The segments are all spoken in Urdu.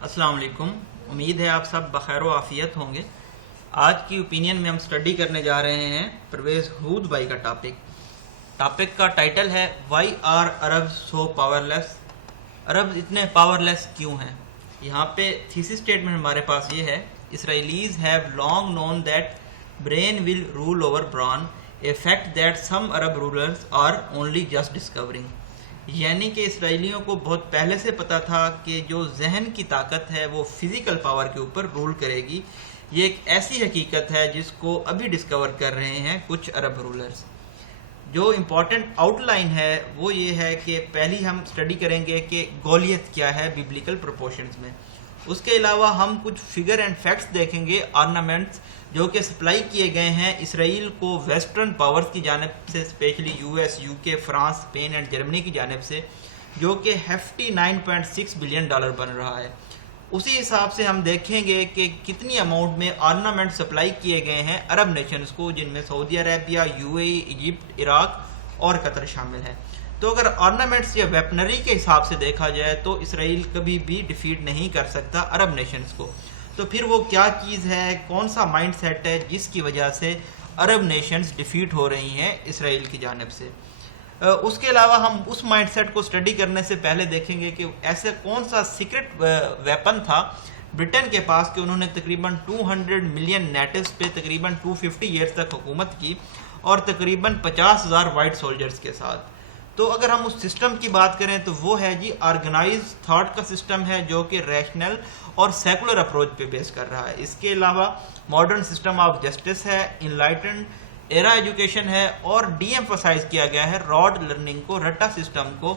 السلام علیکم. امید ہے آپ سب بخیر و عافیت ہوں گے. آج کی اوپینین میں ہم سٹڈی کرنے جا رہے ہیں پرویز ہود بھائی کا ٹاپک کا ٹائٹل ہے why are Arab so powerless. Arab اتنے پاور لیس کیوں ہیں؟ یہاں پہ تھیسس اسٹیٹمنٹ ہمارے پاس یہ ہے: Israelis have long known that brain will rule over brawn, a fact that some Arab rulers are only just discovering. یعنی کہ اسرائیلیوں کو بہت پہلے سے پتہ تھا کہ جو ذہن کی طاقت ہے وہ فزیکل پاور کے اوپر رول کرے گی. یہ ایک ایسی حقیقت ہے جس کو ابھی ڈسکور کر رہے ہیں کچھ عرب رولرز. جو امپورٹنٹ آؤٹ لائن ہے وہ یہ ہے کہ پہلی ہم اسٹڈی کریں گے کہ گولیت کیا ہے بیبلیکل پروپورشنز میں. اس کے علاوہ ہم کچھ فگر اینڈ فیکٹس دیکھیں گے، آرنامنٹس جو کہ سپلائی کیے گئے ہیں اسرائیل کو ویسٹرن پاورز کی جانب سے، اسپیشلی یو ایس، یو کے، فرانس، اسپین اینڈ جرمنی کی جانب سے، جو کہ hefty $9.6 بلین بن رہا ہے. اسی حساب سے ہم دیکھیں گے کہ کتنی اماؤنٹ میں آرنامنٹ سپلائی کیے گئے ہیں عرب نیشنز کو، جن میں Saudi Arabia, U A E, Egypt, Iraq اور قطر شامل ہے. تو اگر آرنامنٹس یا ویپنری کے حساب سے دیکھا جائے تو اسرائیل کبھی بھی ڈیفیٹ نہیں کر سکتا عرب نیشنز کو. تو پھر وہ کیا چیز ہے، کون سا مائنڈ سیٹ ہے جس کی وجہ سے عرب نیشنز ڈیفیٹ ہو رہی ہیں اسرائیل کی جانب سے؟ اس کے علاوہ ہم اس مائنڈ سیٹ کو اسٹڈی کرنے سے پہلے دیکھیں گے کہ ایسا کون سا سیکرٹ ویپن تھا برٹن کے پاس کہ انہوں نے تقریباً 200 ملین نیٹوز پہ تقریباً 250 ایئرز تک حکومت کی، اور تقریباً 50,000 وائٹ سولجرز کے ساتھ. تو اگر ہم اس سسٹم کی بات کریں تو وہ ہے جی آرگنائز تھاٹ کا سسٹم ہے، جو کہ ریشنل اور سیکولر اپروچ پہ بیس کر رہا ہے. اس کے علاوہ ماڈرن سسٹم آف جسٹس ہے، انلائٹنڈ ایرا ایجوکیشن ہے، اور ڈی ایمفسائز کیا گیا ہے راڈ لرننگ کو، رٹا سسٹم کو،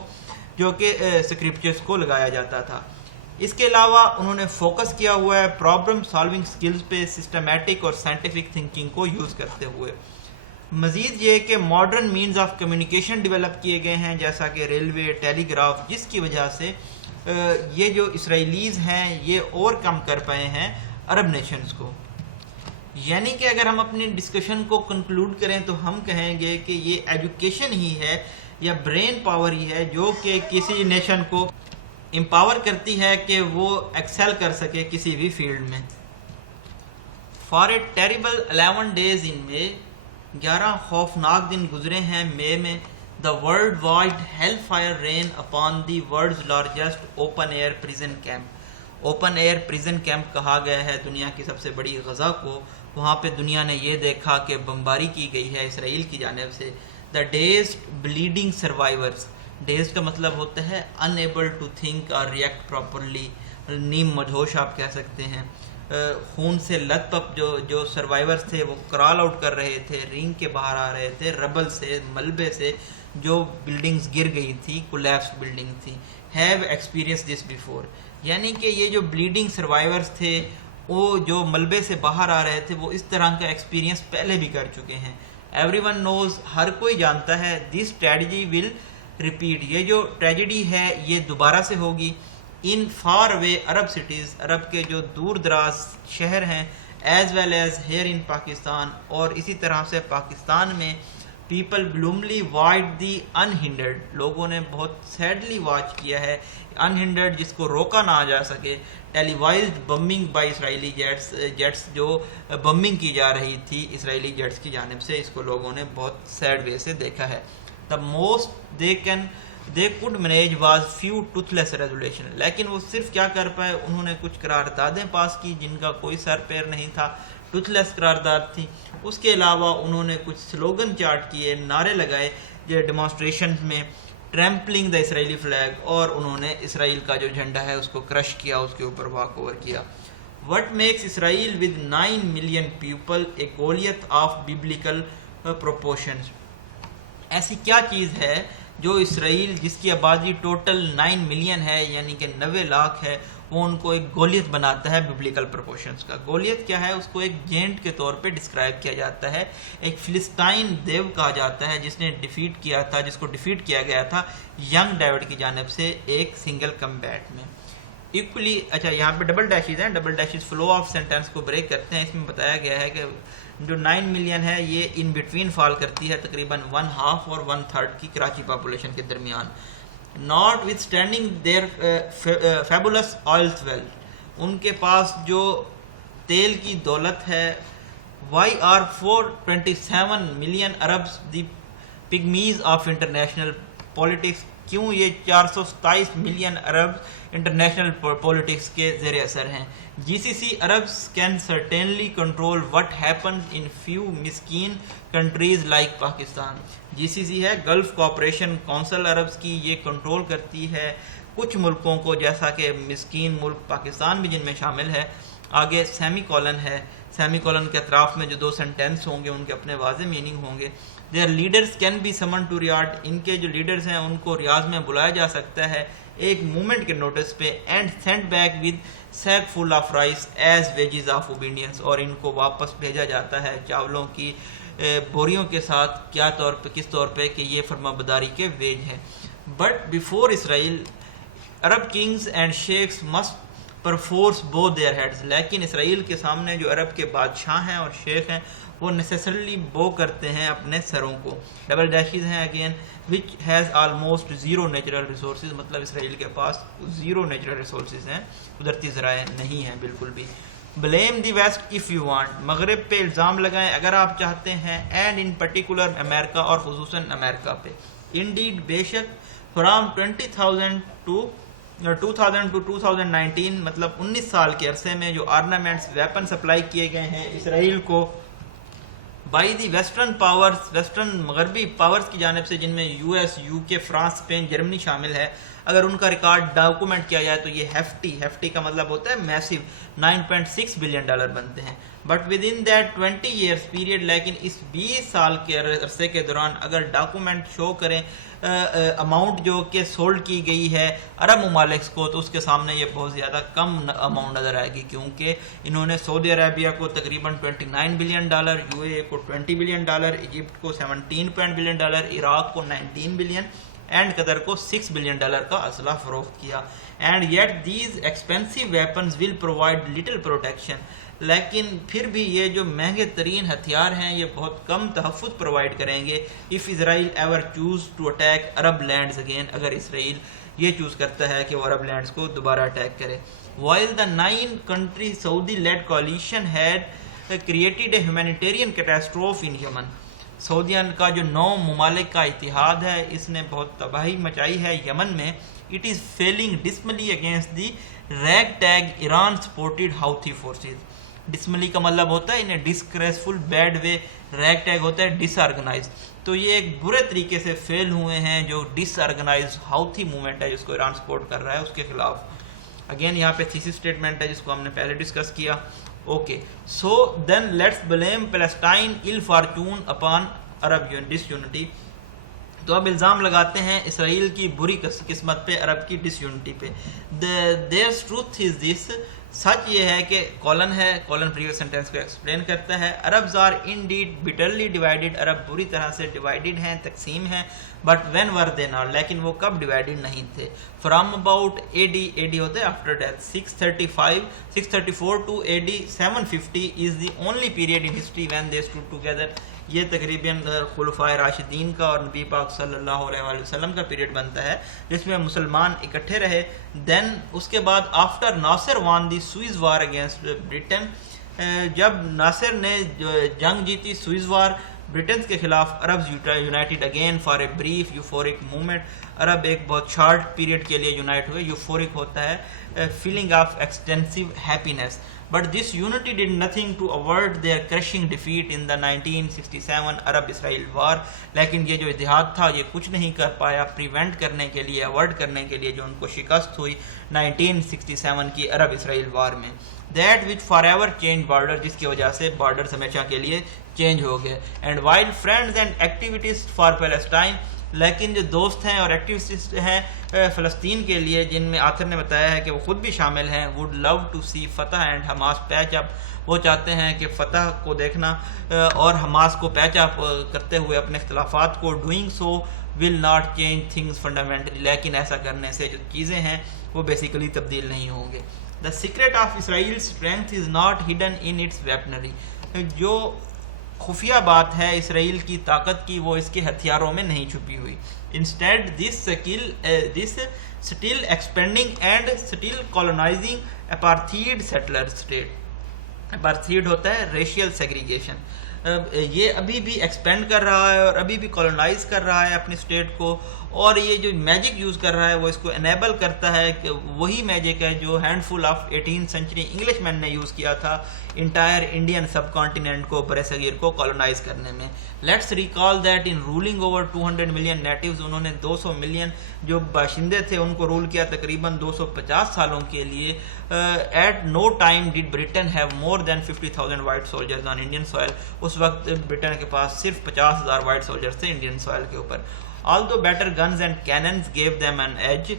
جو کہ اسکرپچرز کو لگایا جاتا تھا. اس کے علاوہ انہوں نے فوکس کیا ہوا ہے پرابلم سالونگ سکلز پہ، سسٹمیٹک اور سائنٹیفک تھنکنگ کو یوز کرتے ہوئے. مزید یہ کہ modern means of communication develop کیے گئے ہیں، جیسا کہ ریلوے، ٹیلی گراف، جس کی وجہ سے یہ جو اسرائیلیز ہیں یہ اوور کم کر پائے ہیں عرب نیشنز کو. یعنی کہ اگر ہم اپنی ڈسکشن کو کنکلوڈ کریں تو ہم کہیں گے کہ یہ ایجوکیشن ہی ہے یا برین پاور ہی ہے جو کہ کسی نیشن کو امپاور کرتی ہے کہ وہ ایکسل کر سکے کسی بھی فیلڈ میں. For a terrible 11 days in May، 11 خوفناک دن گزرے ہیں مئی میں. The world wide hellfire rain upon the world's largest open air prison camp. Open air prison camp کہا گیا ہے دنیا کی سب سے بڑی غزہ کو. وہاں پہ دنیا نے یہ دیکھا کہ بمباری کی گئی ہے اسرائیل کی جانب سے. دا ڈیزڈ بلیڈنگ سروائیورز، ڈیز کا مطلب ہوتا ہے unable to think or react properly، نیم مدہوش آپ کہہ سکتے ہیں. خون سے لت پپ جو سروائیورز تھے وہ کرال آؤٹ کر رہے تھے، رینگ کے باہر آ رہے تھے، ربل سے، ملبے سے جو بلڈنگز گر گئی تھی، کولیپس بلڈنگ تھی. Have experience this before. یعنی کہ یہ جو بلیڈنگ سروائیورز تھے وہ جو ملبے سے باہر آ رہے تھے وہ اس طرح کا ایکسپیرینس پہلے بھی کر چکے ہیں. ایوری ون نوز، ہر کوئی جانتا ہے، دس ٹریجڈی ول ریپیٹ، یہ جو ٹریجڈی ہے یہ دوبارہ سے ہوگی. In far away Arab cities, عرب کے جو دور دراز شہر ہیں، as well as here in Pakistan, اور اسی طرح سے پاکستان میں پیپل گلوملی واچ دی انہنڈرڈ، لوگوں نے بہت سیڈلی واچ کیا ہے انہنڈرڈ، جس کو روکا نہ جا سکے، ٹیلی وائزڈ بمبنگ بائی اسرائیلی جیٹس جو بمبنگ کی جا رہی تھی اسرائیلی جیٹس کی جانب سے. اس کو لوگوں نے بہت سیڈ وے سے دیکھا ہے. The most they could manage was few tooth less resolution. لیکن وہ صرف کیا کر پائے، انہوں نے کچھ قراردادیں پاس کی جن کا کوئی سر پیر نہیں تھا، ٹوتھ لیس قرارداد تھی. اس کے علاوہ انہوں نے کچھ سلوگن چارٹ کیے، نعرے لگائے ڈیمانسٹریشن میں، ٹریمپلنگ دا اسرائیلی فلیگ، اور انہوں نے اسرائیل کا جو جھنڈا ہے اس کو کرش کیا، اس کے اوپر واک اوور کیا. What makes Israel with 9 million people a Goliath of biblical proportions. ایسی کیا چیز ہے جو اسرائیل جس کی آبادی ٹوٹل 9 ملین ہے، یعنی کہ 90 لاکھ ہے، وہ ان کو ایک گولیت بناتا ہے بیبلیکل پروپورشنز کا. گولیت کیا ہے؟ اس کو ایک جینٹ کے طور پہ ڈسکرائب کیا جاتا ہے. ایک فلسطین دیو کہا جاتا ہے جس نے ڈیفیٹ کیا تھا، جس کو ڈیفیٹ کیا گیا تھا ینگ ڈیوڈ کی جانب سے ایک سنگل کمبیٹ میں. ایکولی اچھا یہاں پہ ڈبل ڈیشز ہیں، double dashes flu of sentence کو بریک کرتے ہیں. اس میں بتایا گیا ہے کہ جو 9 ملین ہے یہ ان بٹوین فال کرتی ہے تقریباً 1/2 اور 1/3 کی کراچی پاپولیشن کے درمیان. Notwithstanding their fabulous oil wealth, ان کے پاس جو تیل کی دولت ہے. Why are 427 million Arabs the pygmies of international politics؟ کیوں یہ 427 ملین عرب انٹرنیشنل پولیٹکس کے زیر اثر ہیں؟ GCC Arabs can certainly control what happens in few مسکین countries like پاکستان. GCC ہے گلف کوآپریشن کونسل عربز کی، یہ کنٹرول کرتی ہے کچھ ملکوں کو جیسا کہ مسکین ملک پاکستان بھی جن میں شامل ہے. آگے سیمی کولن ہے، سیمی کولن کے اطراف میں جو دو سینٹینس ہوں گے ان کے اپنے واضح میننگ ہوں گے. Their leaders can be summoned to Riyadh، ان کے جو لیڈرز ہیں ان کو ریاض میں بلایا جا سکتا ہے ایک موومنٹ کے نوٹس پہ. And sent back with sack full of rice as wages of obedience، اور ان کو واپس بھیجا جاتا ہے چاولوں کی بوریوں کے ساتھ کس طور پہ کہ یہ فرما برداری کے ویج ہے. But before Israel Arab kings and sheikhs must perforce both their heads، لیکن اسرائیل کے سامنے جو عرب کے بادشاہ ہیں اور شیخ ہیں وہ نیسیسرلی بو کرتے ہیں اپنے سروں کو. ڈبل ڈیشز ہیں again which has almost zero natural resources, مطلب اسرائیل کے پاس زیرو نیچرل ریسورسز ہیں، قدرتی ذرائع نہیں ہیں بالکل بھی. Blame the west if you want, مغرب پہ الزام لگائیں اگر آپ چاہتے ہیں، اینڈ ان پرٹیکولر امریکہ، اور خصوصاً امریکہ پہ. انڈیڈ بے شک فرام 20,000 to 2019، مطلب 19 سال کے عرصے میں جو آرنامنٹس ویپن سپلائی کیے گئے ہیں اسرائیل کو by the western powers, western مغربی پاورز کی جانب سے، جن میں US UK France Spain Germany شامل ہے، اگر ان کا ریکارڈ ڈاکومنٹ کیا جائے تو یہ ہیفٹی کا مطلب ہوتا ہے میسیو، $9.6 بلین بنتے ہیں. But with in that 20 years period, لیکن اس 20 سال کے عرصے کے دوران اگر ڈاکومنٹ شو کریں اماؤنٹ جو کہ سولڈ کی گئی ہے عرب ممالک کو، تو اس کے سامنے یہ بہت زیادہ کم اماؤنٹ نظر آئے گی، کیونکہ انہوں نے سعودی عربیہ کو تقریباً $29 بلین، UAE کو $20 بلین، ایجپٹ کو $17 بلین، عراق کو $19 بلین، اینڈ قطر کو $6 بلین کا اسلحہ فروخت کیا. And yet these expensive weapons will provide little protection, لیکن پھر بھی یہ جو مہنگے ترین ہتھیار ہیں یہ بہت کم تحفظ پرووائڈ کریں گے. If Israel ever chose to attack Arab lands again, اگر اسرائیل یہ چوز کرتا ہے کہ وہ عرب لینڈز کو دوبارہ اٹیک کرے. While the 9 country Saudi lead coalition had created a humanitarian catastrophe in Yemen، سعودیان کا جو 9 ممالک کا اتحاد ہے اس نے بہت تباہی مچائی ہے یمن میں. It is failing dismally against the ragtag Iran supported Houthi forces. ڈسملی کا مطلب ہوتا ہے انہیں ڈسکریسفل بیڈ وے، ریگ ٹیگ ہوتا ہے ڈس آرگنائز، تو یہ ایک برے طریقے سے فیل ہوئے ہیں جو ڈس آرگنائز ہاؤتھی موومنٹ ہے جس کو ایران سپورٹ کر رہا ہے اس کے خلاف. اگین یہاں پہ تھیسس اسٹیٹمنٹ ہے جس کو ہم نے پہلے ڈسکس کیا. Okay so then let's blame Palestine ill fortune upon Arab disunity. تو اب الزام لگاتے ہیں اسرائیل کی بری قسمت پہ، عرب کی ڈس یونٹی پہ. دیئرز ٹروتھ از دس، سچ یہ ہے کہ کولن ہے، کولن پریویس سینٹینس کو ایکسپلین کرتا ہے. عربز آر انڈیڈ بٹرلی ڈیوائیڈڈ، عرب بری طرح سے ڈیوائیڈڈ ہیں، تقسیم ہیں. But when were they not, لیکن وہ کب ڈیوائیڈڈ نہیں تھے. فرام اباؤٹ AD ہوتا ہے after death, 634 to AD 750 is the only period in history when they stood together. یہ تقریباً خلفائے راشدین کا اور نبی پاک صلی اللہ علیہ وسلم کا پیریڈ بنتا ہے جس میں مسلمان اکٹھے رہے. دین اس کے بعد آفٹر ناصر وان دی سوئز وار اگینسٹ برٹن، جب ناصر نے جنگ جیتی سوئز وار برٹنز کے خلاف، Arabs united again for a brief euphoric movement. Arab ایک بہت شارٹ پیریڈ کے لیے یونائٹ ہوئے. یوفورک ہوتا ہے feeling of extensive happiness. But this unity did nothing to avert their crushing defeat in the 1967 Arab-Israel war. لیکن یہ جو اتحاد تھا یہ کچھ نہیں کر پایا پریونٹ کرنے کے لیے، اوائڈ کرنے کے لیے جو ان کو شکست ہوئی 1967 کی عرب اسرائیل وار میں. That which forever changed border، جس کی وجہ سے بارڈرز ہمیشہ کے لیے چینج ہو گئے. And while friends and activists for Palestine، لیکن جو دوست ہیں اور ایکٹیوسٹ ہیں فلسطین کے لیے جن میں آتھر نے بتایا ہے کہ وہ خود بھی شامل ہیں، would love to see Fath and Hamas patch up، وہ چاہتے ہیں کہ فتح کو دیکھنا اور حماس کو پیچ اپ کرتے ہوئے اپنے اختلافات کو. doing so will not change things fundamentally، لیکن ایسا کرنے سے جو چیزیں ہیں وہ بیسیکلی تبدیل نہیں ہوں گے. the secret of Israel's strength is not hidden in its weaponry، جو خفیہ بات ہے اسرائیل کی طاقت کی وہ اس کے ہتھیاروں میں نہیں چھپی ہوئی. Instead, this still expanding and still colonizing apartheid settler state. اپارتھیڈ ہوتا ہے ریشیل سیگریگیشن. یہ ابھی بھی ایکسپینڈ کر رہا ہے اور ابھی بھی کالونائز کر رہا ہے اپنی اسٹیٹ کو, اور یہ جو میجک یوز کر رہا ہے وہ اس کو انیبل کرتا ہے کہ وہی میجک ہے جو handful of 18th century Englishmen نے یوز کیا تھا انٹائر انڈین سب کانٹیننٹ کو, برِ صغیر کو کالونائز کرنے میں. Let's recall that in ruling over 200 million natives, انہوں نے 200 ملین جو باشندے تھے ان کو رول کیا تقریباً 250 سالوں کے لیے. At no time did Britain have more than 50,000 white soldiers on Indian soil. اس وقت برٹن کے پاس صرف 50,000 وائٹ سولجرز تھے انڈین سوائل کے اوپر. although better guns and cannons gave them an edge,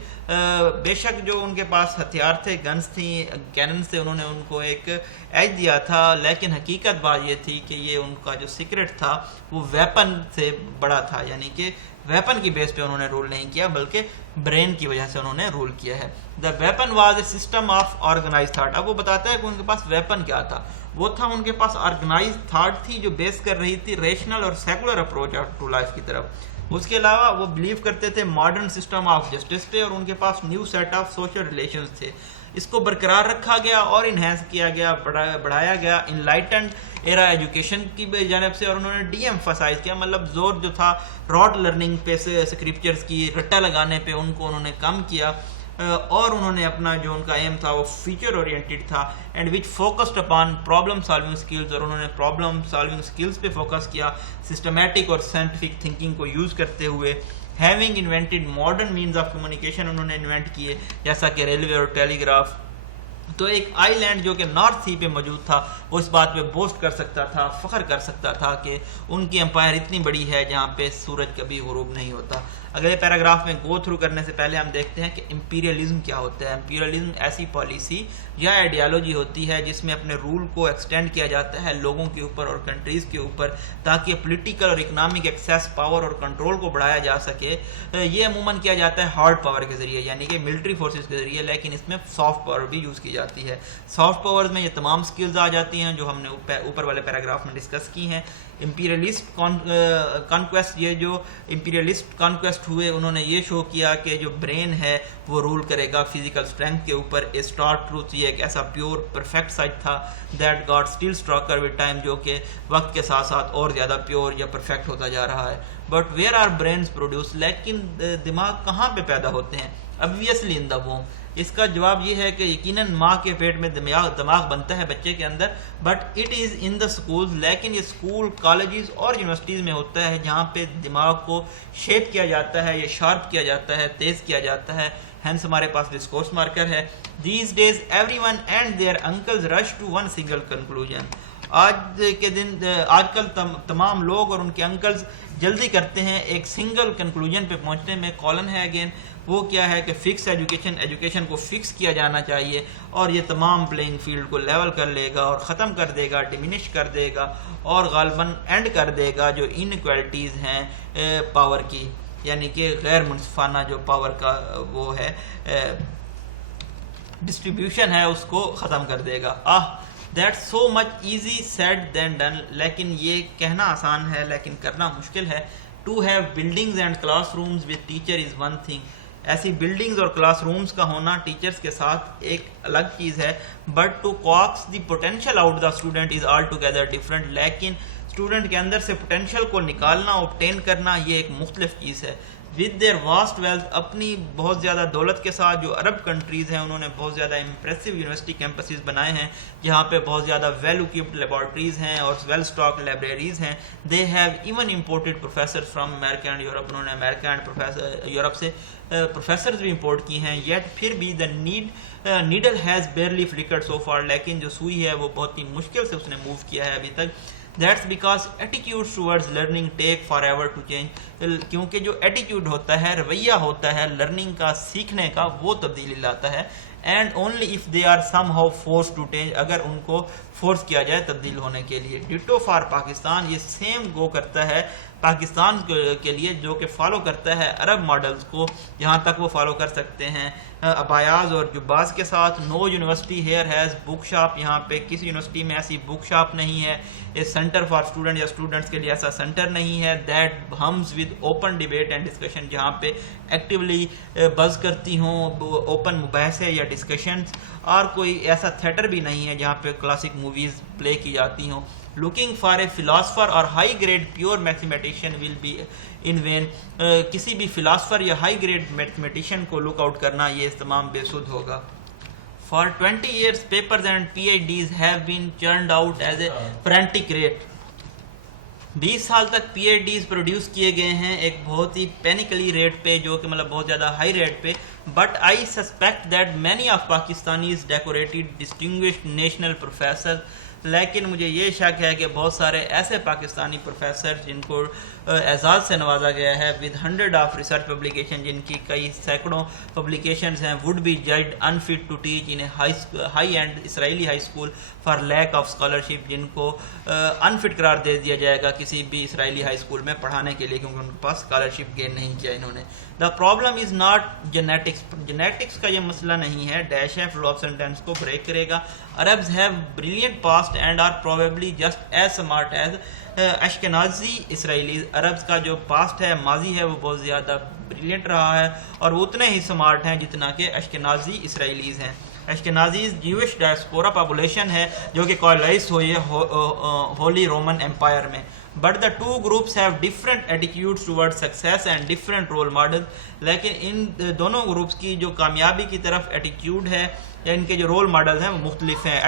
بے شک جو ان کے پاس ہتھیار تھے, گنز تھیں, کیننز تھے, انہوں نے ان کو ایک ایج دیا تھا, لیکن حقیقت بات یہ تھی کہ یہ ان کا جو سیکرٹ تھا وہ ویپن سے بڑا تھا, یعنی کہ ویپن کی بیس پہ انہوں نے رول نہیں کیا بلکہ برین کی وجہ سے انہوں نے رول کیا ہے. The weapon was a system of organize thought. اب وہ بتاتا ہے کہ ان کے پاس ویپن کیا تھا, وہ تھا ان کے پاس آرگنائز تھاٹ تھی جو بیس کر رہی تھی ریشنل اور سیکولر اپروچ ٹو لائف کی طرف. اس کے علاوہ وہ بلیو کرتے تھے ماڈرن سسٹم آف جسٹس پہ, اور ان کے پاس new set of social relations تھے. اس کو برقرار رکھا گیا اور انہینس کیا گیا, بڑھایا گیا انلائٹنڈ ایرا ایجوکیشن کی جانب سے, اور انہوں نے ڈی ایمفسائز کیا, مطلب زور جو تھا راڈ لرننگ پہ, اسکرپچرز کی رٹا لگانے پہ, ان کو انہوں نے کم کیا, اور انہوں نے اپنا جو ان کا ایم تھا وہ فیچر اورینٹیڈ تھا, and which focused upon problem solving skills, اور انہوں نے پرابلم سالونگ اسکلز پہ فوکس کیا سسٹمیٹک اور سائنٹیفک تھنکنگ کو یوز کرتے ہوئے. Having invented modern means of communication, انہوں نے انوینٹ کیے جیسا کہ ریلوے اور ٹیلی گراف. تو ایک آئی لینڈ جو کہ نارتھ سی پہ موجود تھا وہ اس بات پہ بوسٹ کر سکتا تھا, فخر کر سکتا تھا کہ ان کی امپائر اتنی بڑی ہے جہاں پہ سورج کبھی غروب نہیں ہوتا. اگلے پیراگراف میں گو تھرو کرنے سے پہلے ہم دیکھتے ہیں کہ امپیریلزم کیا ہوتا ہے. امپیریلزم ایسی پالیسی یا آئیڈیالوجی ہوتی ہے جس میں اپنے رول کو ایکسٹینڈ کیا جاتا ہے لوگوں کے اوپر اور کنٹریز کے اوپر, تاکہ پولیٹیکل اور اکنامک ایکسیس, پاور اور کنٹرول کو بڑھایا جا سکے. یہ عموماً کیا جاتا ہے ہارڈ پاور کے ذریعے, یعنی کہ ملٹری فورسز کے ذریعے, لیکن اس میں سافٹ پاور بھی یوز کی جاتی ہے. سافٹ پاورز میں یہ تمام سکلز آ جاتی ہیں جو ہم نے اوپر والے پیراگراف میں ڈسکس کی ہیں. امپیریلسٹ کانکویسٹ, یہ جو امپیریلسٹ کانکویسٹ ہوئے انہوں نے یہ شو کیا کہ جو برین ہے وہ رول کرے گا فزیکل اسٹرینتھ کے اوپر. اے اسٹار ٹروتھ, یہ ایک ایسا پیور پرفیکٹ سچ تھا that got still stronger with time, جو کہ وقت کے ساتھ ساتھ اور زیادہ پیور یا پرفیکٹ ہوتا جا رہا ہے. But where are brains produce, لیکن دماغ کہاں پہ پیدا ہوتے ہیں؟ obviously in the womb. اس کا جواب یہ ہے کہ یقیناً ماں کے پیٹ میں دماغ بنتا ہے بچے کے اندر, but it is in the schools, لیکن یہ اسکول, کالجز اور یونیورسٹیز میں ہوتا ہے جہاں پہ دماغ کو شیپ کیا جاتا ہے, یا شارپ کیا جاتا ہے, تیز کیا جاتا ہے. ہینس ہمارے پاس ڈسکورس مارکر ہے. These days everyone and their uncles rush to one single conclusion. آج کل تمام لوگ اور ان کے انکلز جلدی کرتے ہیں ایک سنگل کنکلوژن پہ پہنچنے میں. کالن ہے اگین, وہ کیا ہے کہ فکس ایجوکیشن کو فکس کیا جانا چاہیے, اور یہ تمام پلینگ فیلڈ کو لیول کر لے گا اور ختم کر دے گا, ڈیمینش کر دے گا, اور غالباً اینڈ کر دے گا جو انیکوالٹیز ہیں پاور کی, یعنی کہ غیر منصفانہ جو پاور کا وہ ہے ڈسٹریبیوشن ہے, اس کو ختم کر دے گا. That's so much easy said than done, لیکن یہ کہنا آسان ہے لیکن کرنا مشکل ہے. To have buildings and class rooms with teacher is one thing. ایسی بلڈنگز اور کلاس رومز کا ہونا ٹیچرز کے ساتھ ایک الگ چیز ہے, but to coax the potential out the student is altogether different. لیکن اسٹوڈنٹ کے اندر سے پوٹینشیل کو نکالنا, اوبٹین کرنا, یہ ایک مختلف چیز ہے. ود دیئر واسٹ ویلتھ, اپنی بہت زیادہ دولت کے ساتھ جو عرب کنٹریز ہیں انہوں نے بہت زیادہ امپریسو یونیورسٹی کیمپسز بنائے ہیں جہاں پہ بہت زیادہ ویل اکوپڈ لیبارٹریز ہیں اور ویل اسٹاک لائبریریز ہیں. They have even imported professor from America and Europe, انہوں نے امیریکا اینڈ یورپ سے پروفیسرز بھی امپورٹ کی ہیں. یٹ پھر بھی the needle has barely flickered so far, لیکن جو سوئی ہے وہ بہت ہی مشکل سے اس نے موو کیا ہے ابھی تک. That's because attitudes towards learning take forever to change. کیونکہ جو ایٹیٹیوڈ ہوتا ہے, رویہ ہوتا ہے لرننگ کا, سیکھنے کا, وہ تبدیلی لاتا ہے. And only if they are somehow forced to change, اگر ان کو فورس کیا جائے تبدیل ہونے کے لیے. ڈٹو فار پاکستان, یہ سیم گو کرتا ہے پاکستان کے لیے جو کہ فالو کرتا ہے عرب ماڈلز کو جہاں تک وہ فالو کر سکتے ہیں ابایاز اور جباز کے ساتھ. No university here has bookshop, یہاں پہ کسی یونیورسٹی میں ایسی بک شاپ نہیں ہے. یہ سینٹر فار اسٹوڈنٹ یا اسٹوڈنٹس کے لیے ایسا سینٹر نہیں ہے. That hums with open debate and discussion, جہاں پہ ایکٹیولی بز کرتی ہوں اوپن مباحثے یا ڈسکشنز, اور کوئی ایسا تھیٹر بھی نہیں ہے جہاں پہ کلاسک موویز پلے کی جاتی ہوں. Looking for a philosopher or high grade pure mathematician will be in vain, کسی بھی فلاسفر یا ہائی گریڈ میتھمیٹیشین کو لک آؤٹ کرنا یہ تمام بے سود ہوگا. For 20 years, papers and PhDs have been churned out as a frantic rate. 20 سال تک پی ایچ ڈیز پروڈیوس کیے گئے ہیں ایک بہت ہی پینیکلی ریٹ پہ, جو کہ مطلب بہت زیادہ ہائی ریٹ پہ. But I suspect that many of Pakistanis decorated distinguished national professor, لیکن مجھے یہ شک ہے کہ بہت سارے ایسے پاکستانی پروفیسر جن کو اعزاز سے نوازا گیا ہے ود 100 آف ریسرچ پبلیکیشن, جن کی کئی سینکڑوں پبلیکیشنز ہیں, would be judged unfit to teach in high and Israeli high school for lack of scholarship, جن کو انفٹ قرار دے دیا جائے گا کسی بھی اسرائیلی ہائی اسکول میں پڑھانے کے لیے کیونکہ ان کے پاس اسکالرشپ گین نہیں کیا انہوں نے. The problem is not genetics, genetics کا یہ مسئلہ نہیں ہے. ڈیش ہے فلو آف سینٹینس کو بریک کرے گا. Arabs have brilliant past and are probably just as smart as Ashkenazi Israelis. Arabs کا جو پاسٹ ہے, ماضی ہے, وہ بہت زیادہ بریلینٹ رہا ہے اور وہ اتنے ہی سمارٹ ہیں جتنا کہ اشکنازی اسرائیلیز ہیں. اشکنازیز جیوش ڈائسپورا پاپولیشن ہے جو کہ کالائز ہوئی ہے ہولی رومن امپائر میں. But the two groups have different attitudes toward success and different role model, لیکن ان دونوں گروپس کی جو کامیابی کی طرف ایٹیٹیوڈ ہے یا ان کے جو رول ماڈلز ہیں وہ مختلف ہیں.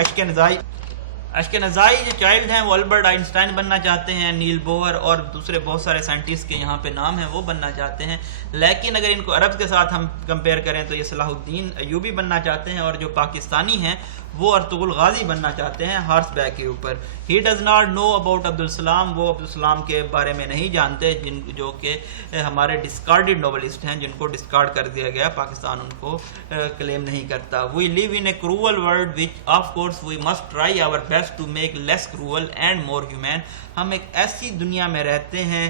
اشکنزائی جو چائلڈ ہیں وہ البرٹ آئنسٹائن بننا چاہتے ہیں, نیل بوہر اور دوسرے بہت سارے سائنٹسٹ کے یہاں پہ نام ہیں وہ بننا چاہتے ہیں. لیکن اگر ان کو عرب کے ساتھ ہم کمپیئر کریں تو یہ صلاح الدین ایوبی بننا چاہتے ہیں, اور جو پاکستانی ہیں وہ ارطغرل غازی بننا چاہتے ہیں ہارس بیک کے اوپر. He does not know about Abdus Salam, وہ عبدالسلام کے بارے میں نہیں جانتے جو کہ ہمارے ڈسکارڈڈ ناولسٹ ہیں جن کو ڈسکارڈ کر دیا گیا, پاکستان ان کو کلیم نہیں کرتا. We live in a cruel world which of course we must try our best to make less cruel and more humane. ہم ایک ایسی دنیا میں رہتے ہیں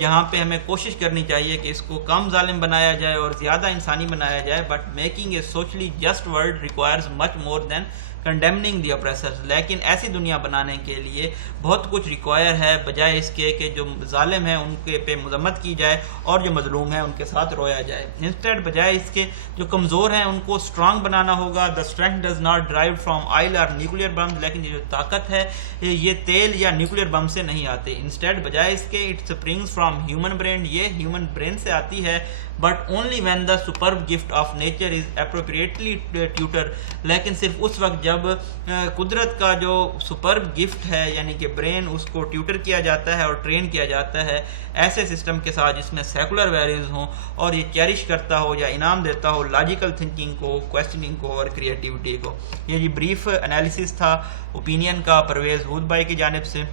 جہاں پہ ہمیں کوشش کرنی چاہیے کہ اس کو کم ظالم بنایا جائے اور زیادہ انسانی بنایا جائے. But making a socially just world requires much more than condemning the oppressors. لیکن ایسی دنیا بنانے کے لیے بہت کچھ ریکوائر ہے, بجائے اس کے کہ جو ظالم ہیں ان کے پہ مذمت کی جائے اور جو مظلوم ہیں ان کے ساتھ رویا جائے. انسٹیڈ بجائے اس کے جو کمزور ہیں ان کو اسٹرانگ بنانا ہوگا. The strength does not derive from oil or nuclear bombs, لیکن یہ جو طاقت ہے یہ تیل یا نیوکلیئر بم سے نہیں آتے. انسٹیڈ بجائے اس کے it springs from human brain, یہ ہیومن برین سے آتی ہے. But only when the superb gift of nature is appropriately tutored, لیکن صرف اس وقت جب قدرت کا جو سپرب گفٹ ہے یعنی کہ برین اس کو ٹیوٹر کیا جاتا ہے اور ٹرین کیا جاتا ہے ایسے سسٹم کے ساتھ جس میں سیکولر ویلیوز ہوں اور یہ چیریش کرتا ہو یا انعام دیتا ہو لاجیکل تھنکنگ کو, کویسچننگ کو اور کریٹیوٹی کو. یہ جی بریف انالیسس تھا اوپینین کا پرویز ہود بھائی کی جانب سے.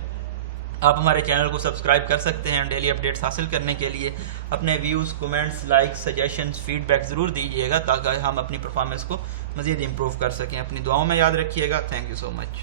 آپ ہمارے چینل کو سبسکرائب کر سکتے ہیں. ڈیلی اپڈیٹس حاصل کرنے کے لیے اپنے views, comments, likes, suggestions, feedback ضرور دیجیے گا تاکہ ہم اپنی پرفارمنس کو مزید امپروو کر سکیں. اپنی دعاؤں میں یاد رکھیے گا. Thank you so much.